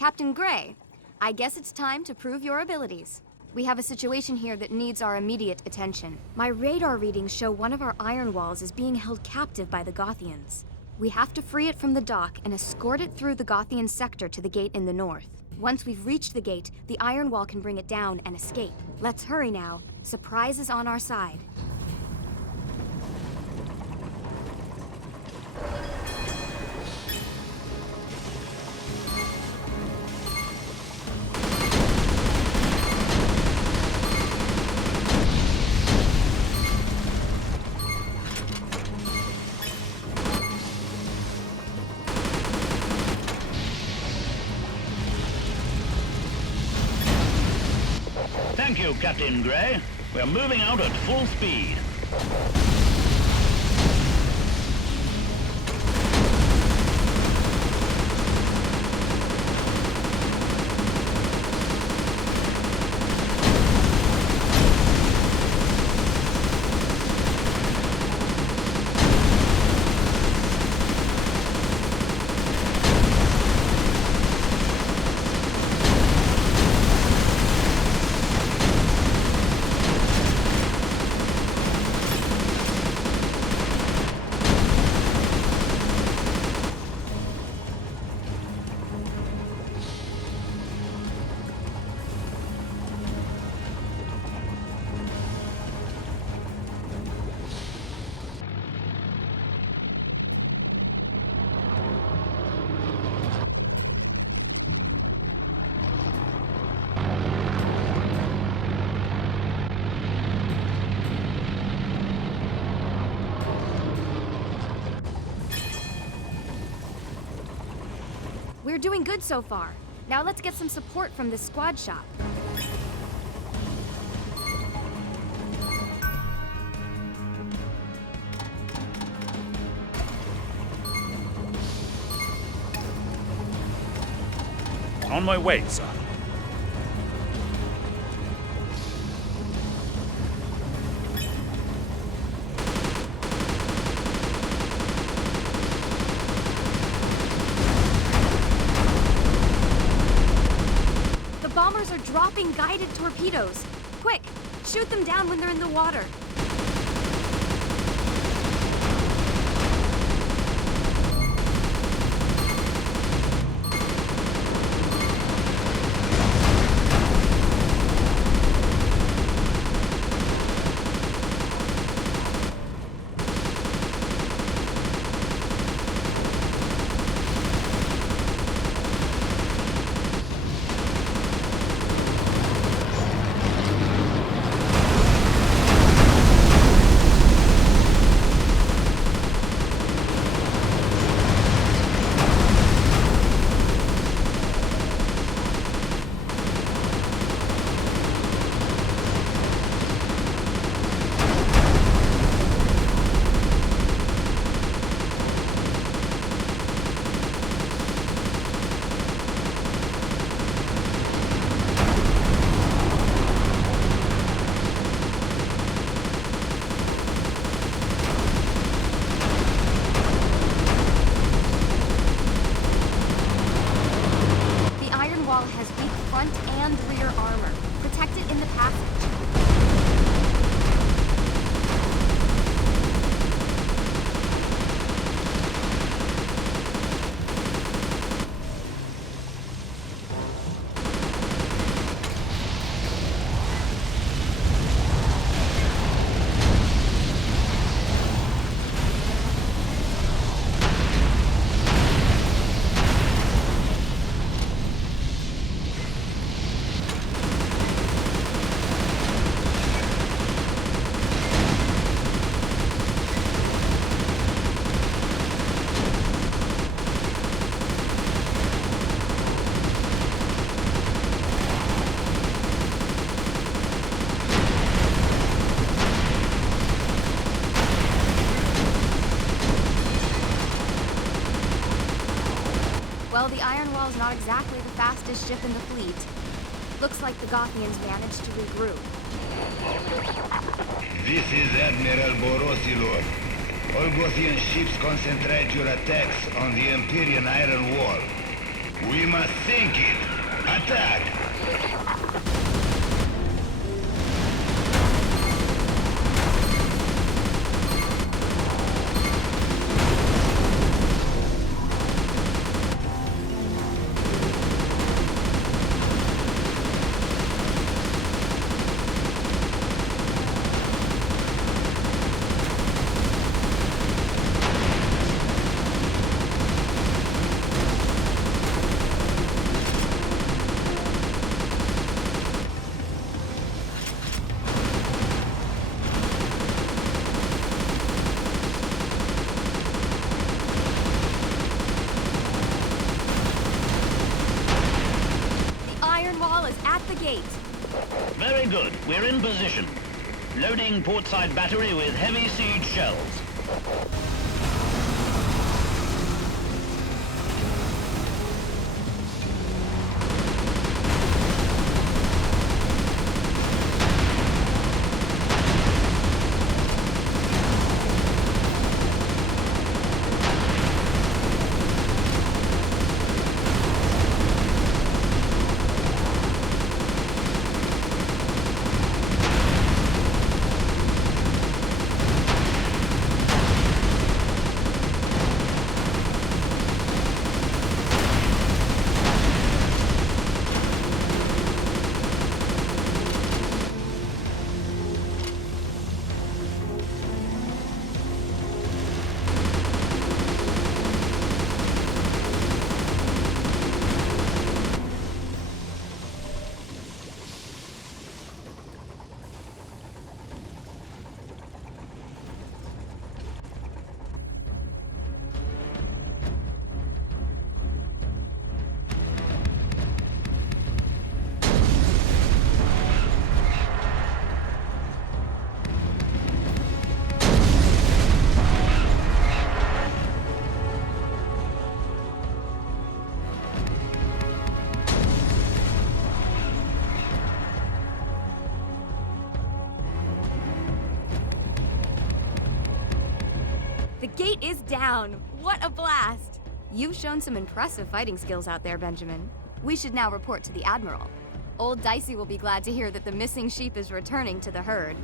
Captain Gray, I guess it's time to prove your abilities. We have a situation here that needs our immediate attention. My radar readings show one of our iron walls is being held captive by the Gothians. We have to free it from the dock and escort it through the Gothian sector to the gate in the north. Once we've reached the gate, the iron wall can bring it down and escape. Let's hurry now. Surprise is on our side. Thank you, Captain Gray. We're moving out at full speed. We're doing good so far. Now let's get some support from this squad shop. On my way, sir. Bombers are dropping guided torpedoes. Quick, shoot them down when they're in the water. Well, the Iron Wall is not exactly the fastest ship in the fleet. Looks like the Gothians managed to regroup. This is Admiral Borosilor. All Gothian ships concentrate your attacks on the Empyrean Iron Wall. We must sink it. Attack! Gate. Very good. We're in position. Loading portside battery with heavy siege shells. The gate is down! What a blast! You've shown some impressive fighting skills out there, Benjamin. We should now report to the Admiral. Old Dicey will be glad to hear that the missing sheep is returning to the herd.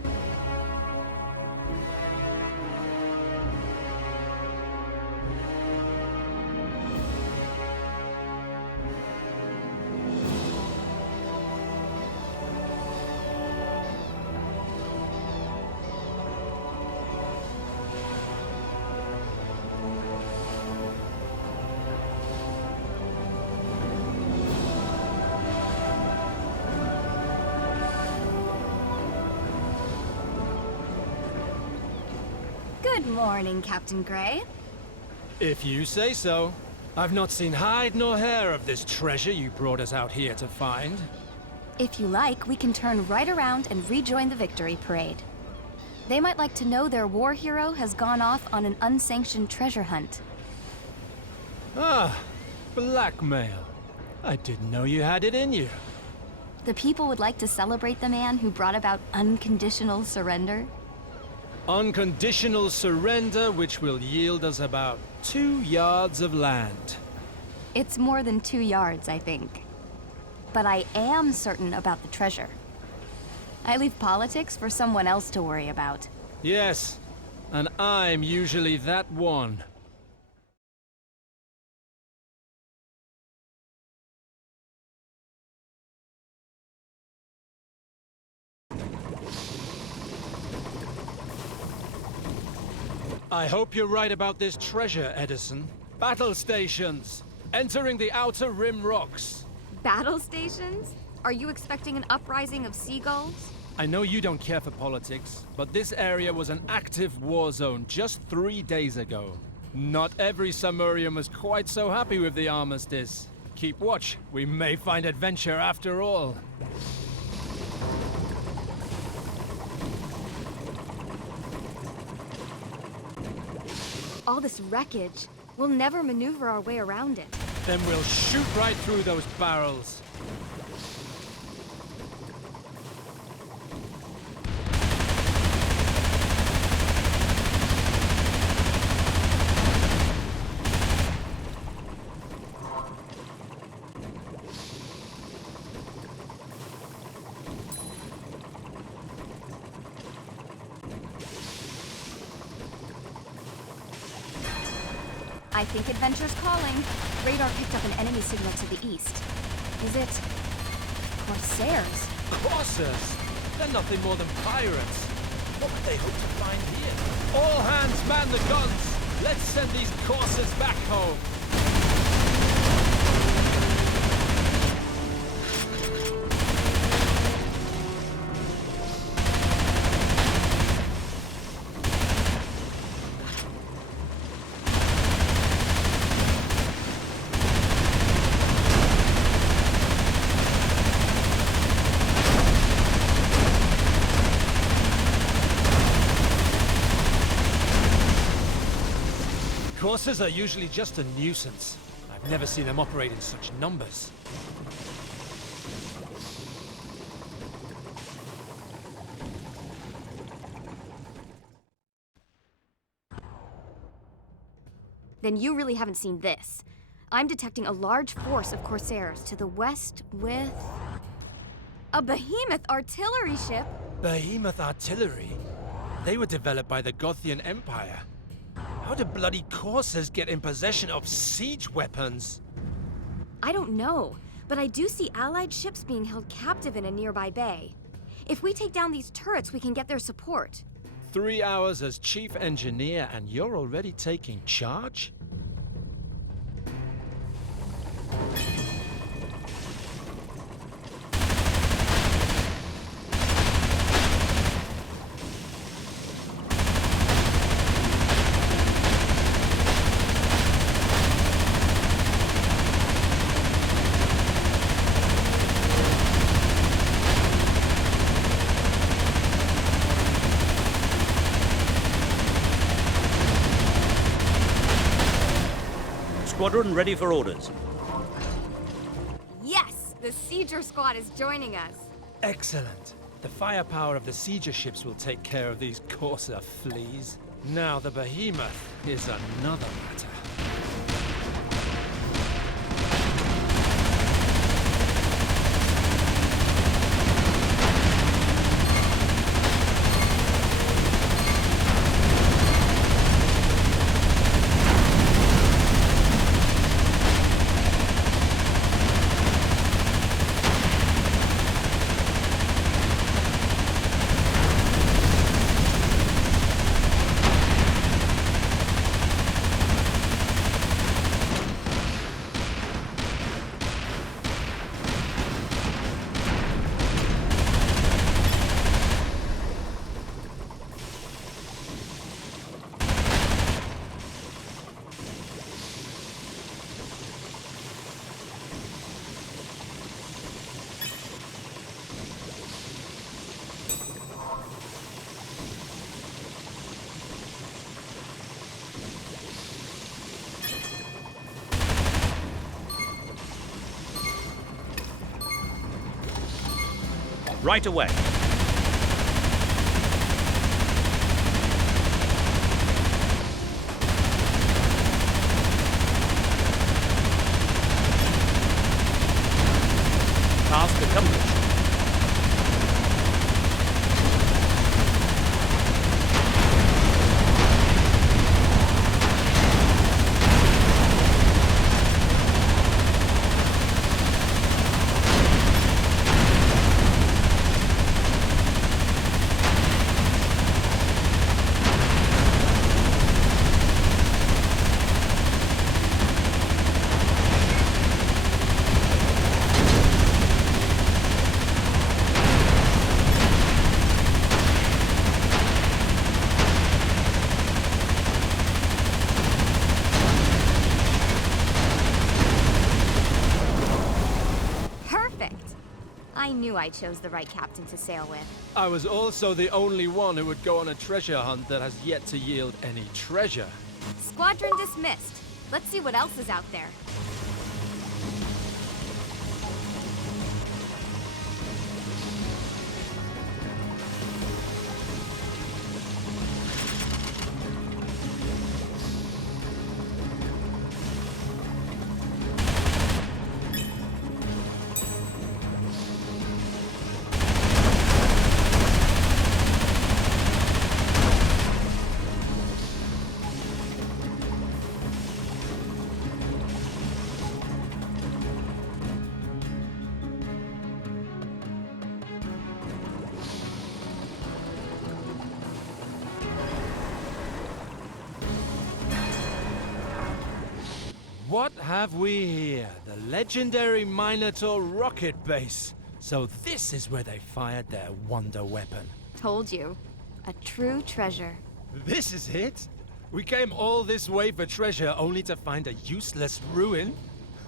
Good morning, Captain Gray. If you say so. I've not seen hide nor hair of this treasure you brought us out here to find. If you like, we can turn right around and rejoin the victory parade. They might like to know their war hero has gone off on an unsanctioned treasure hunt. Ah, blackmail. I didn't know you had it in you. The people would like to celebrate the man who brought about unconditional surrender. Unconditional surrender, which will yield us about 2 yards of land. It's more than 2 yards, I think. But I am certain about the treasure. I leave politics for someone else to worry about. Yes, and I'm usually that one. I hope you're right about this treasure, Edison. Battle stations! Entering the Outer Rim rocks! Battle stations? Are you expecting an uprising of seagulls? I know you don't care for politics, but this area was an active war zone just 3 days ago. Not every Sumerian was quite so happy with the armistice. Keep watch, we may find adventure after all. All this wreckage. We'll never maneuver our way around it. Then we'll shoot right through those barrels. I think adventure's calling. Radar picked up an enemy signal to the east. Is it... Corsairs? Corsairs? They're nothing more than pirates. What would they hope to find here? All hands man the guns! Let's send these Corsairs back home! Corsairs are usually just a nuisance. I've never seen them operate in such numbers. Then you really haven't seen this. I'm detecting a large force of Corsairs to the west with... a behemoth artillery ship? Behemoth artillery? They were developed by the Gothean Empire. How do bloody Corsairs get in possession of siege weapons? I don't know, but I do see Allied ships being held captive in a nearby bay. If we take down these turrets, we can get their support. 3 hours as chief engineer and you're already taking charge? Squadron ready for orders. Yes! The Sieger squad is joining us. Excellent. The firepower of the sieger ships will take care of these Corsair fleas. Now the Behemoth is another matter. Right away. Task accomplished. I knew I chose the right captain to sail with. I was also the only one who would go on a treasure hunt that has yet to yield any treasure. Squadron dismissed. Let's see what else is out there. what have we here? The legendary Minotaur rocket base. So this is where they fired their wonder weapon. Told you. A true treasure. This is it? We came all this way for treasure only to find a useless ruin?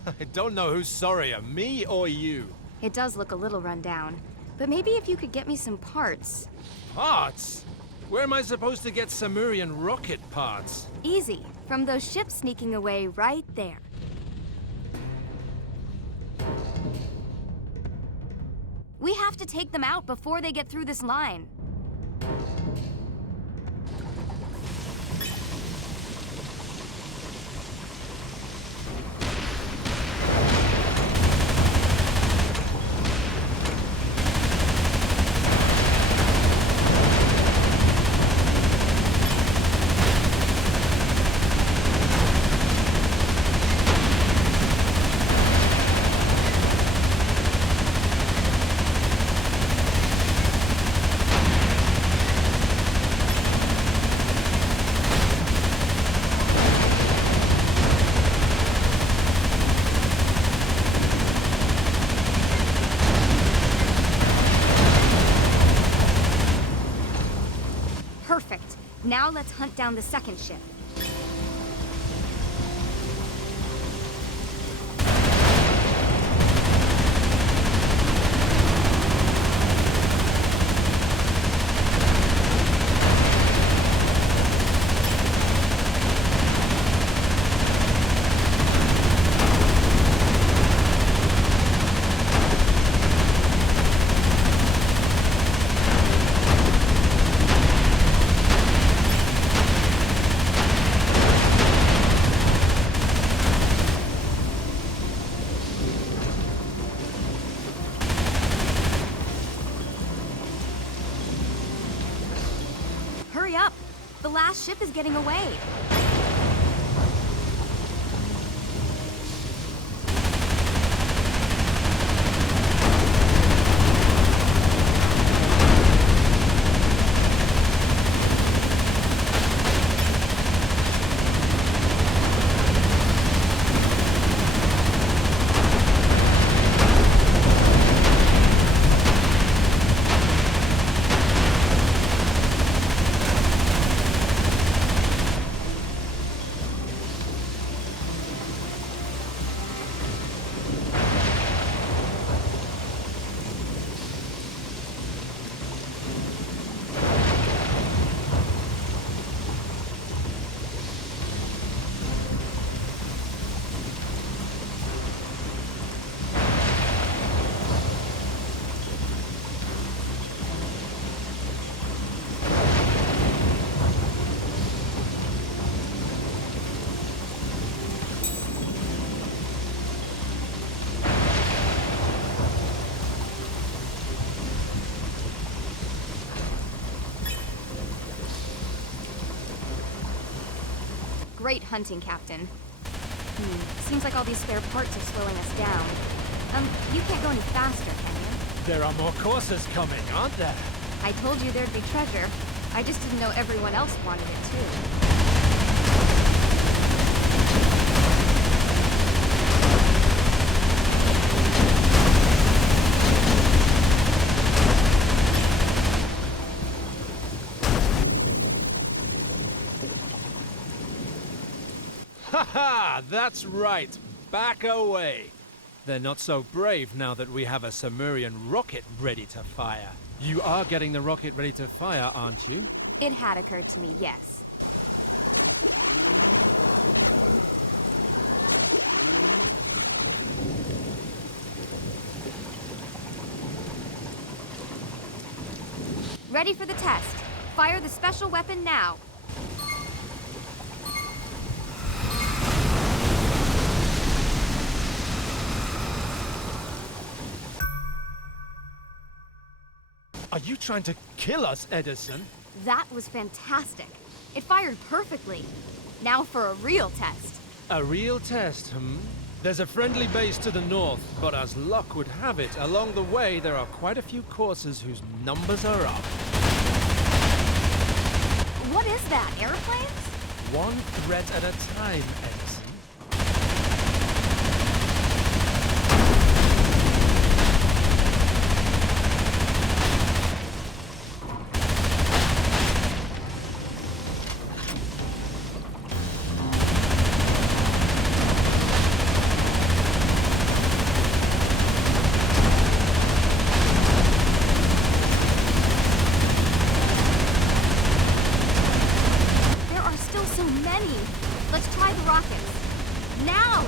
I don't know who's sorrier, me or you. It does look a little run down. But maybe if you could get me some parts. Parts? Where am I supposed to get Samurian rocket parts? Easy. From those ships sneaking away right there. We have to take them out before they get through this line. Perfect. Now let's hunt down the second ship. Hurry up! The last ship is getting away. Great hunting, Captain. Seems like all these spare parts are slowing us down. You can't go any faster, can you? There are more courses coming, aren't there? I told you there'd be treasure. I just didn't know everyone else wanted it too. Haha, that's right. Back away. They're not so brave now that we have a Samurian rocket ready to fire. You are getting the rocket ready to fire, aren't you? It had occurred to me, yes. Ready for the test. Fire the special weapon now. Are you trying to kill us, Edison? That was fantastic. It fired perfectly. Now for a real test. A real test, There's a friendly base to the north, but as luck would have it, along the way there are quite a few courses whose numbers are up. What is that, airplanes? One threat at a time, Edison. many! Let's try the rockets. Now!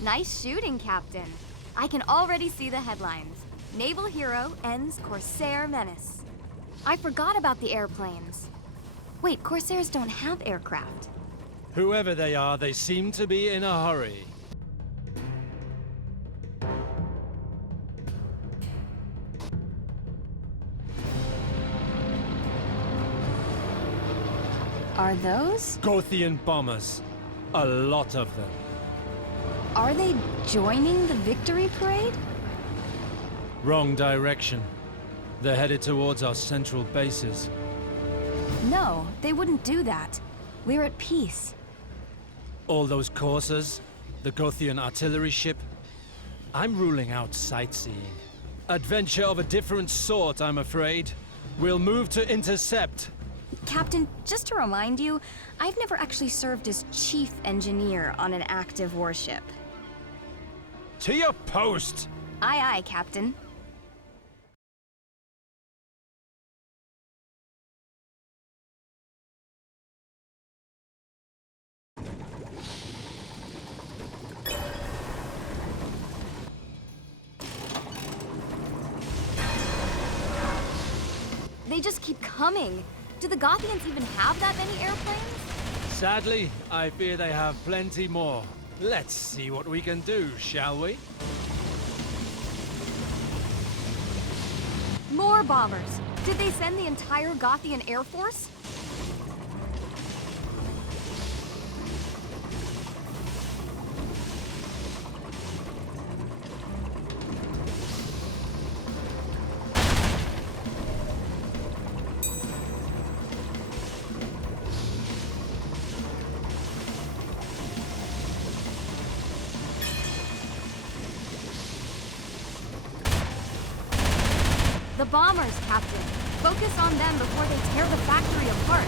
Nice shooting, Captain. I can already see the headlines. Naval hero ends Corsair menace. I forgot about the airplanes. Wait, Corsairs don't have aircraft. Whoever they are, they seem to be in a hurry. Are those? Gothean bombers. A lot of them. Are they joining the victory parade? Wrong direction. They're headed towards our central bases. No, they wouldn't do that. We're at peace. All those coursers, the Gothean artillery ship. I'm ruling out sightseeing. Adventure of a different sort, I'm afraid. We'll move to intercept. Captain, just to remind you, I've never actually served as chief engineer on an active warship. To your post! Aye, aye, Captain. They just keep coming. Do the Gothians even have that many airplanes? Sadly, I fear they have plenty more. Let's see what we can do, shall we? More bombers. Did they send the entire Gothian Air Force? The bombers, Captain. Focus on them before they tear the factory apart.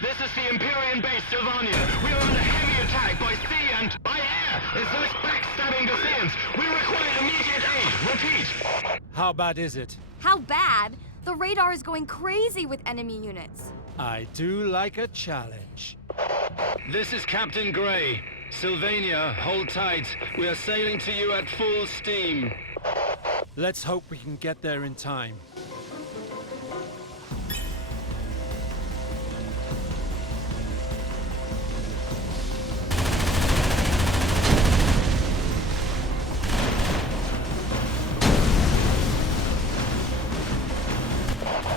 This is the Empyrean base, Sylvania. We are under heavy attack by sea and by air. It's those backstabbing Gothians. We require immediate aid. Repeat. How bad is it? How bad? The radar is going crazy with enemy units. I do like a challenge. This is Captain Gray. Sylvania, hold tight. We are sailing to you at full steam. Let's hope we can get there in time.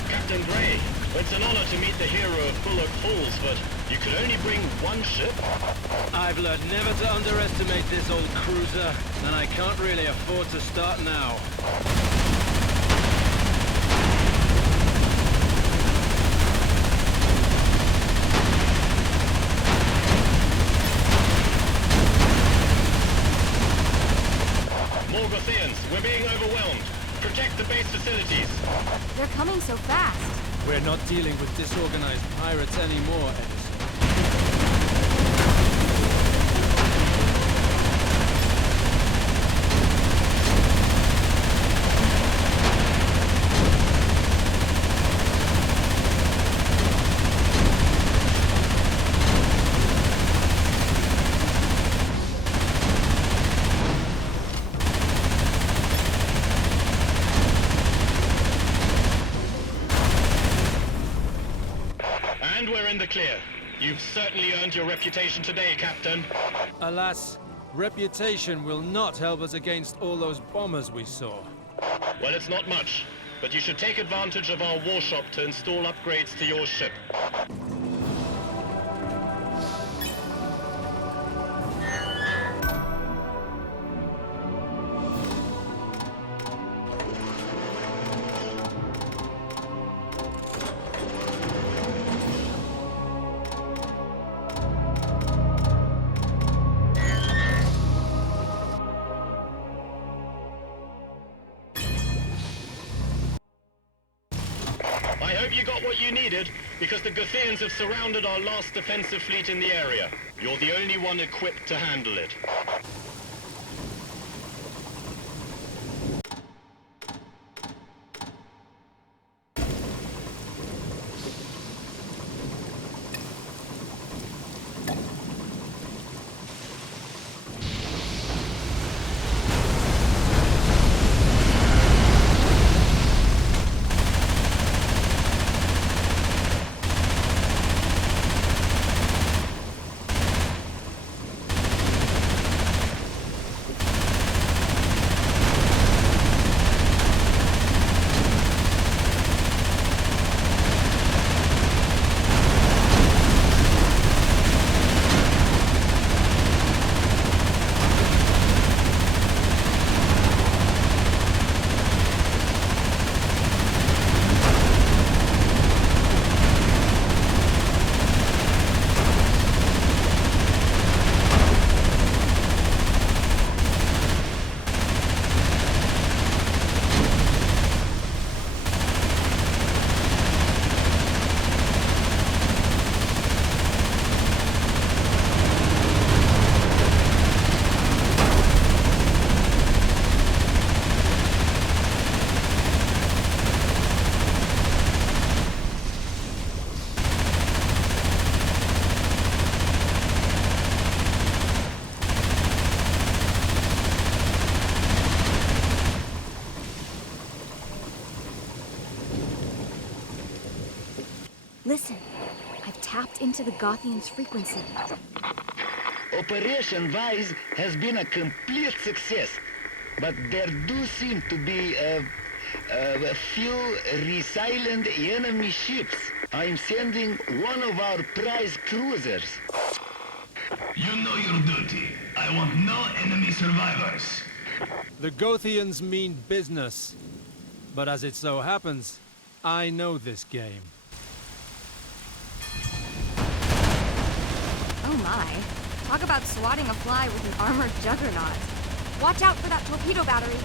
Captain Gray, it's an honor to meet the hero of Bullock Falls, but you could only bring one ship? I've learned never to underestimate this old cruiser, and I can't really afford to start now. More Gotheans, we're being overwhelmed. Protect the base facilities. They're coming so fast. We're not dealing with disorganized pirates anymore, Edison. And we're in the clear. You've certainly earned your reputation today, Captain. Alas, reputation will not help us against all those bombers we saw. Well, it's not much, but you should take advantage of our warshop to install upgrades to your ship. I hope you got what you needed, because the Gotheans have surrounded our last defensive fleet in the area. You're the only one equipped to handle it. Listen, I've tapped into the Gothians' frequency. Operation Wise has been a complete success, but there do seem to be a few resilient enemy ships. I'm sending one of our prize cruisers. You know your duty. I want no enemy survivors. The Gotheans mean business. But as it so happens, I know this game. Oh my. Talk about swatting a fly with an armored juggernaut. Watch out for that torpedo battery.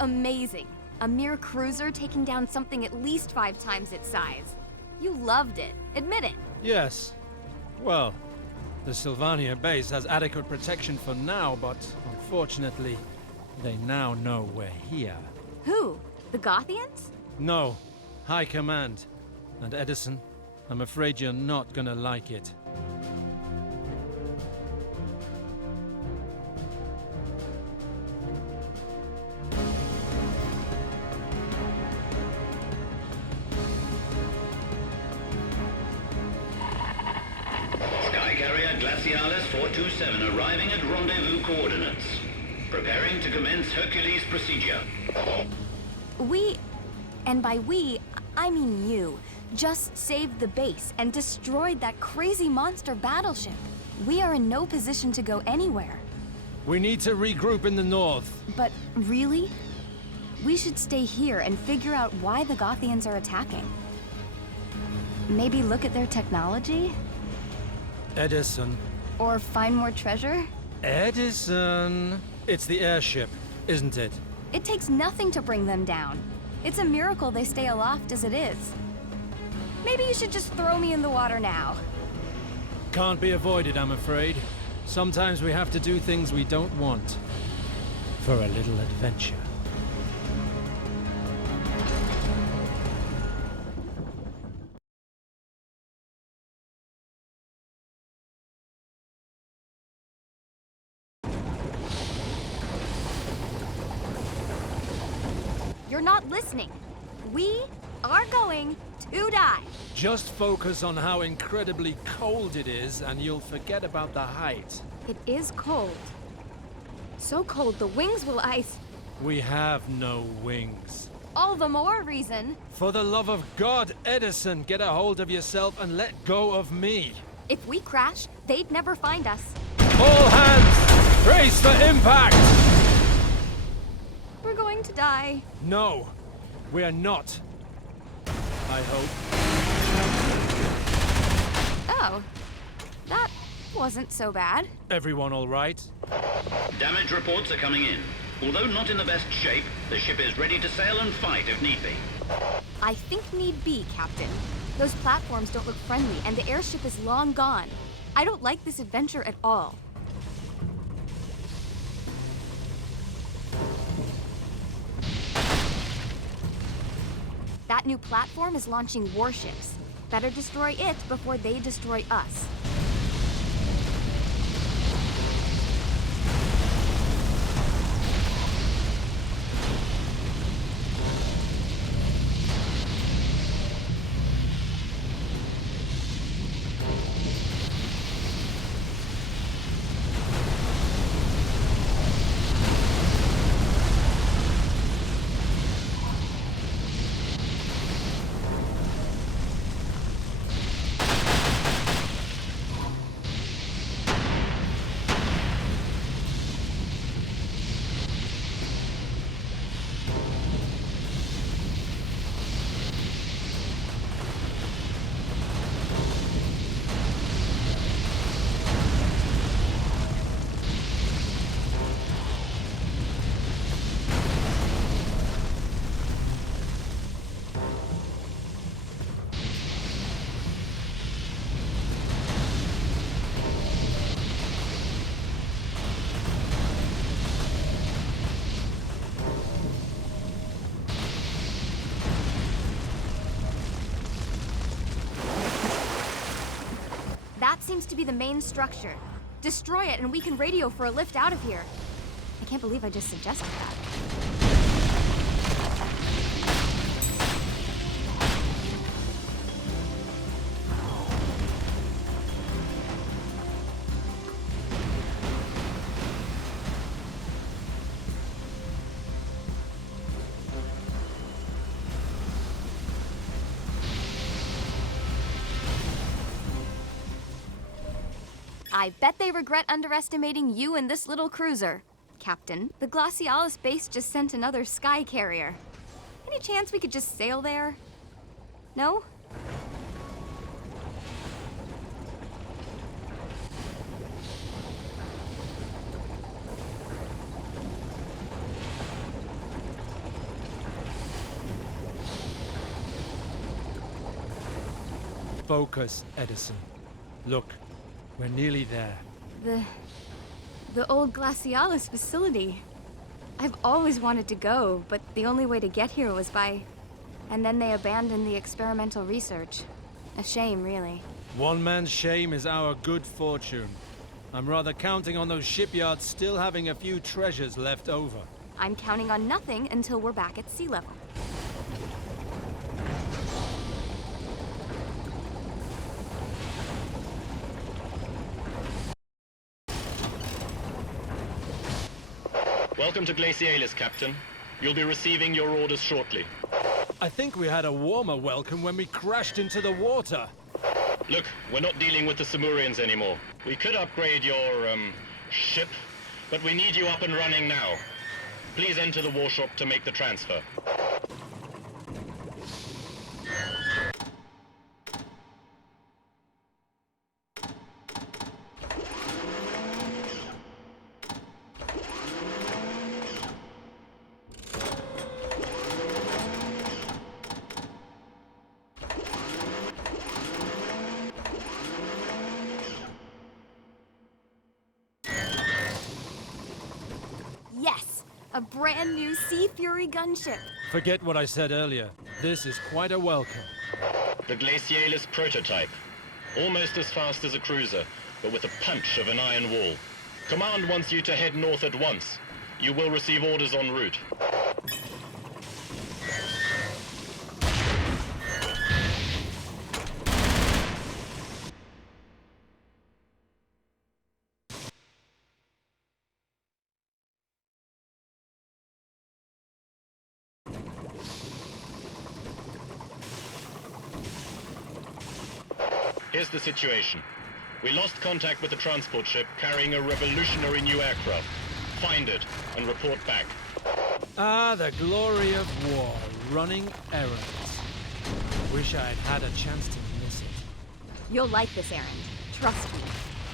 amazing. A mere cruiser taking down something at least 5 times its size. You loved it. Admit it. Yes. Well, the Sylvania base has adequate protection for now, but unfortunately, they now know we're here. Who? The Gothians? No. High Command. And Edison, I'm afraid you're not gonna like it. Skycarrier Glacialis 427 arriving at rendezvous coordinates. Preparing to commence Hercules procedure. We, and by we, I mean you, just saved the base and destroyed that crazy monster battleship. We are in no position to go anywhere. We need to regroup in the north. But really? We should stay here and figure out why the Gothians are attacking. Maybe look at their technology? Edison. Or find more treasure? Edison. It's the airship, isn't it? It takes nothing to bring them down. It's a miracle they stay aloft as it is. Maybe you should just throw me in the water now. Can't be avoided, I'm afraid. Sometimes we have to do things we don't want. For a little adventure. You're not listening. We are going to die. Just focus on how incredibly cold it is, and you'll forget about the height. It is cold. So cold the wings will ice. We have no wings. All the more reason. For the love of God, Edison, get a hold of yourself and let go of me. If we crash, they'd never find us. All hands! Brace for impact! We're going to die. No, we're not. I hope. Oh, that wasn't so bad. Everyone all right? Damage reports are coming in. Although not in the best shape, the ship is ready to sail and fight if need be. I think need be, Captain. Those platforms don't look friendly, and the airship is long gone. I don't like this adventure at all. That new platform is launching warships. Better destroy it before they destroy us. That seems to be the main structure. Destroy it and we can radio for a lift out of here. I can't believe I just suggested that. I bet they regret underestimating you and this little cruiser. Captain, the Glacialis base just sent another Skycarrier. Any chance we could just sail there? No? Focus, Edison. Look, we're nearly there. The old Glacialis facility. I've always wanted to go, but the only way to get here was by... And then they abandoned the experimental research. A shame, really. One man's shame is our good fortune. I'm rather counting on those shipyards still having a few treasures left over. I'm counting on nothing until we're back at sea level. Welcome to Glacialis, Captain. You'll be receiving your orders shortly. I think we had a warmer welcome when we crashed into the water. Look, we're not dealing with the Samurians anymore. We could upgrade your, ship, but we need you up and running now. Please enter the warshop to make the transfer. Yes! A brand new Sea Fury gunship! Forget what I said earlier. This is quite a welcome. The Glacialis prototype. Almost as fast as a cruiser, but with the punch of an iron wall. Command wants you to head north at once. You will receive orders en route. Here's the situation. We lost contact with the transport ship carrying a revolutionary new aircraft. Find it and report back. Ah, the glory of war, running errands. Wish I'd had a chance to miss it. You'll like this errand. Trust me.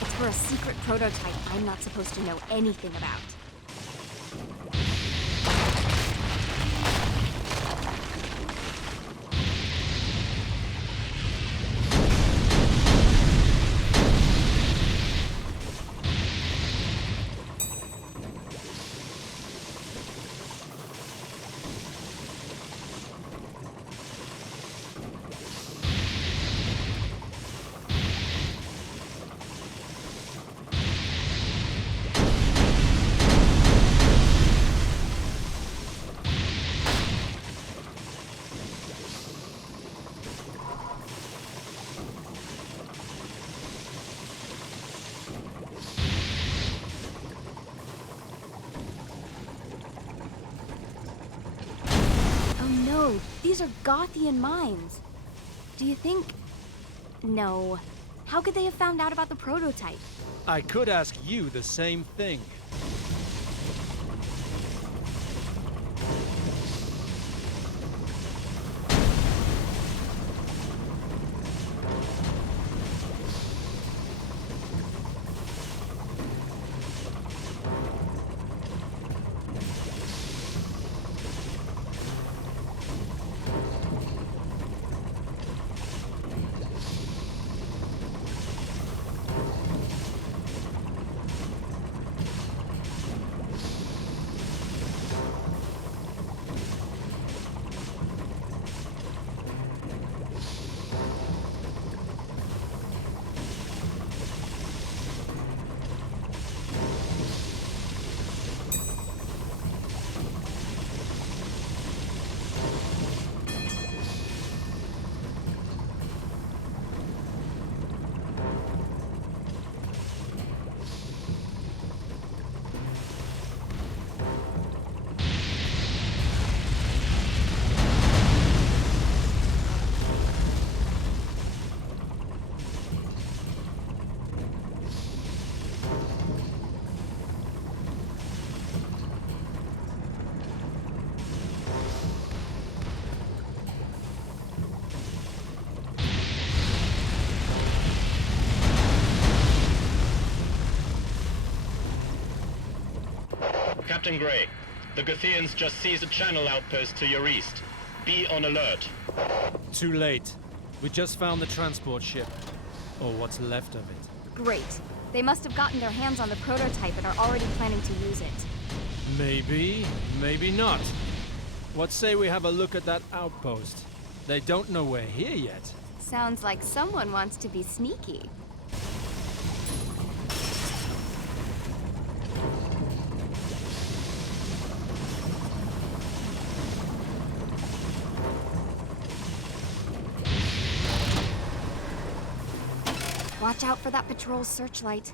It's for a secret prototype I'm not supposed to know anything about. These are Gothean mines. Do you think... No. How could they have found out about the prototype? I could ask you the same thing. Captain Gray, the Gotheans just seized a channel outpost to your east. Be on alert. Too late. We just found the transport ship. Or what's left of it. Great. They must have gotten their hands on the prototype and are already planning to use it. Maybe, maybe not. What say we have a look at that outpost? They don't know we're here yet. Sounds like someone wants to be sneaky. Watch out for that patrol's searchlight.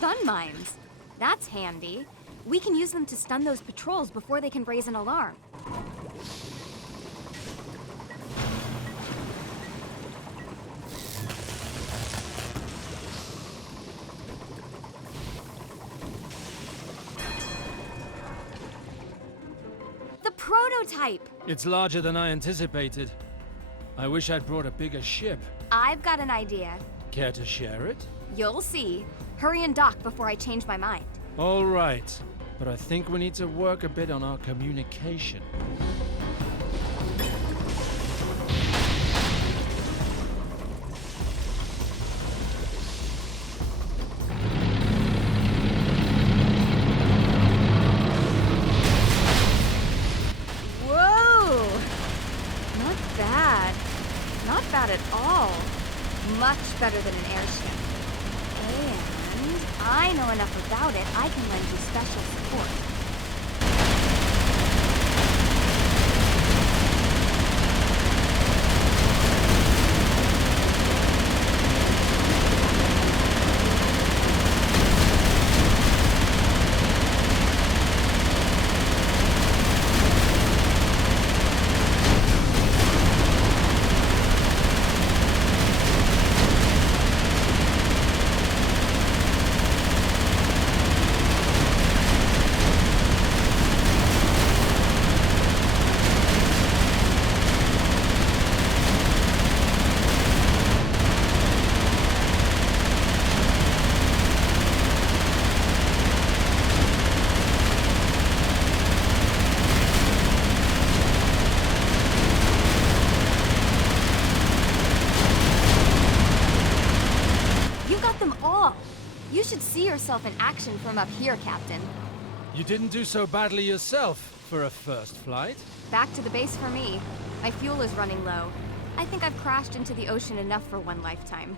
Stun mines. That's handy. We can use them to stun those patrols before they can raise an alarm. The prototype! It's larger than I anticipated. I wish I'd brought a bigger ship. I've got an idea. Care to share it? You'll see. Hurry and dock before I change my mind. All right, but I think we need to work a bit on our communication. Whoa! Not bad. Not bad at all. Much better than an airship. And I know enough about it, I can lend you special support. You should see yourself in action from up here, Captain. You didn't do so badly yourself for a first flight. Back to the base for me. My fuel is running low. I think I've crashed into the ocean enough for one lifetime.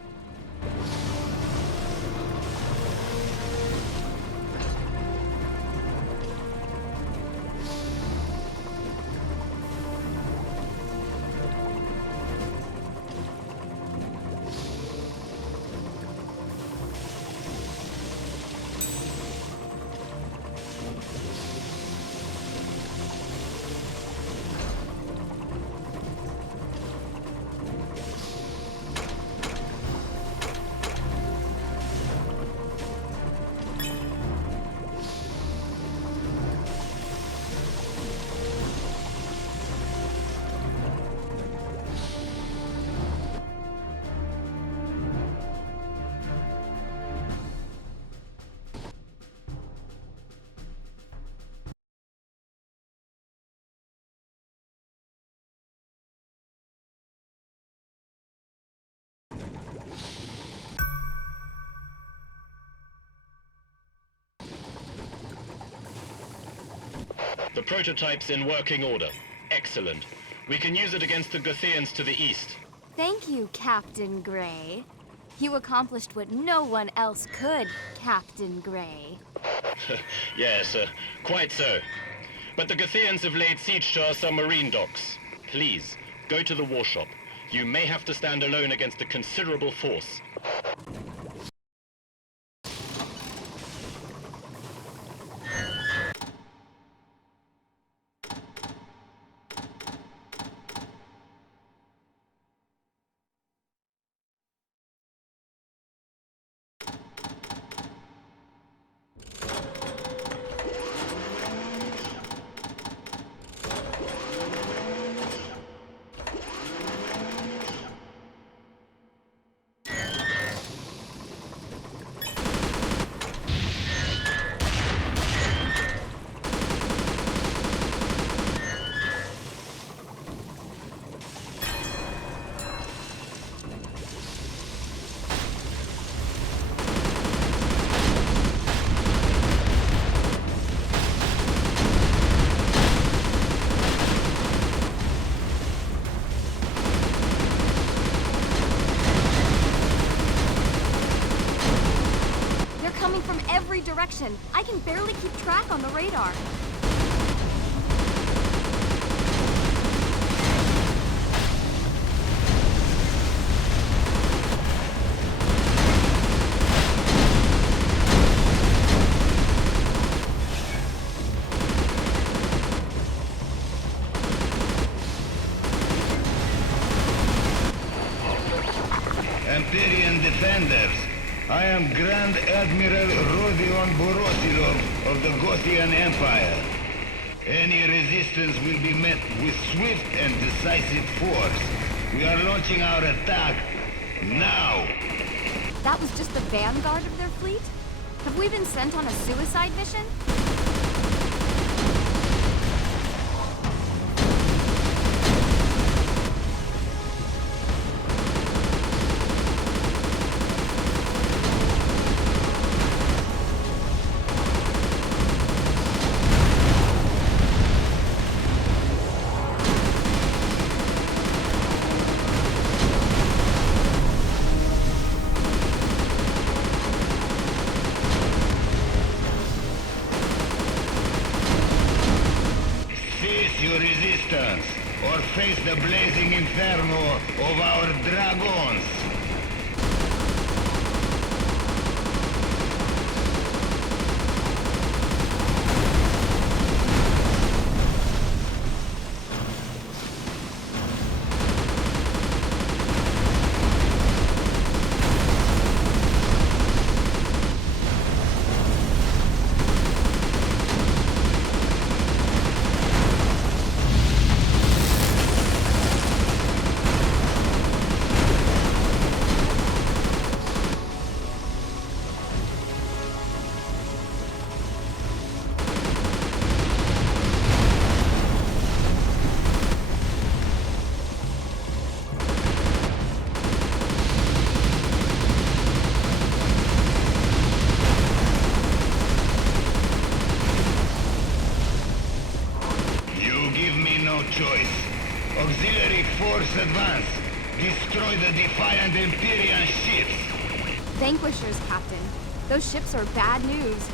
The prototype's in working order. Excellent. We can use it against the Gotheans to the east. Thank you, Captain Gray. You accomplished what no one else could, Captain Gray. Yes, quite so. But the Gotheans have laid siege to our submarine docks. Please, go to the warshop. You may have to stand alone against a considerable force. Direction. I can barely keep track on the radar. Empyrean defenders, I am Grand Admiral Rodion Borosilov of the Gothean Empire. Any resistance will be met with swift and decisive force. We are launching our attack now. That was just the vanguard of their fleet? Have we been sent on a suicide mission? Or face the blazing inferno of our dragons. Choice. Auxiliary force advance. Destroy the defiant Empyrean ships. Vanquishers, Captain. Those ships are bad news.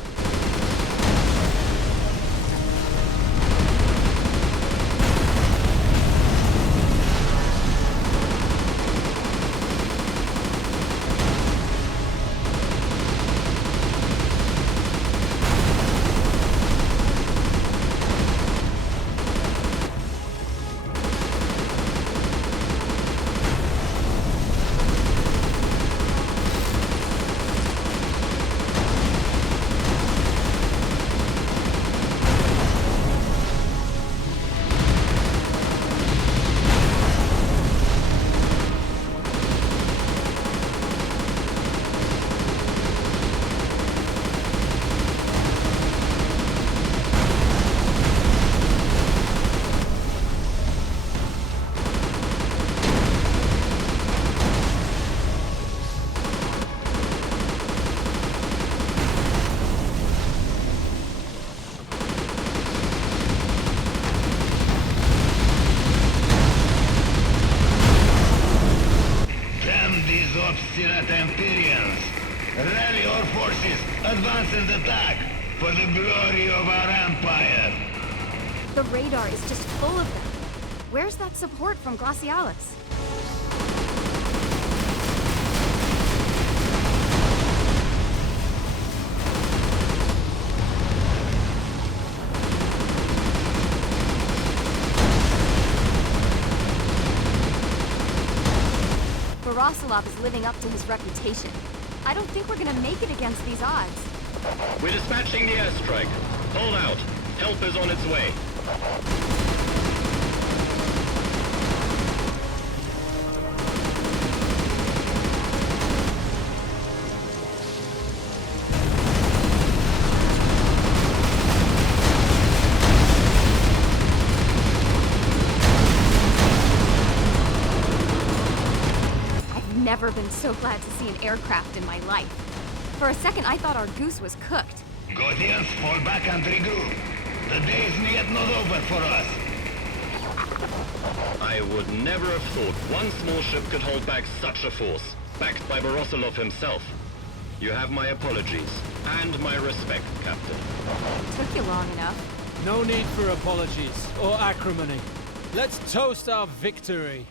Rally our forces, advance and attack, for the glory of our empire. The radar is just full of them. Where's that support from Glacialis? Borislav is living up to his reputation. I don't think we're gonna make it against these odds. We're dispatching the airstrike. Hold out. Help is on its way. Never been so glad to see an aircraft in my life. For a second, I thought our goose was cooked. Gothians, fall back and regroup. The day is yet not over for us. I would never have thought one small ship could hold back such a force, backed by Borislav himself. You have my apologies, and my respect, Captain. Took you long enough. No need for apologies or acrimony. Let's toast our victory.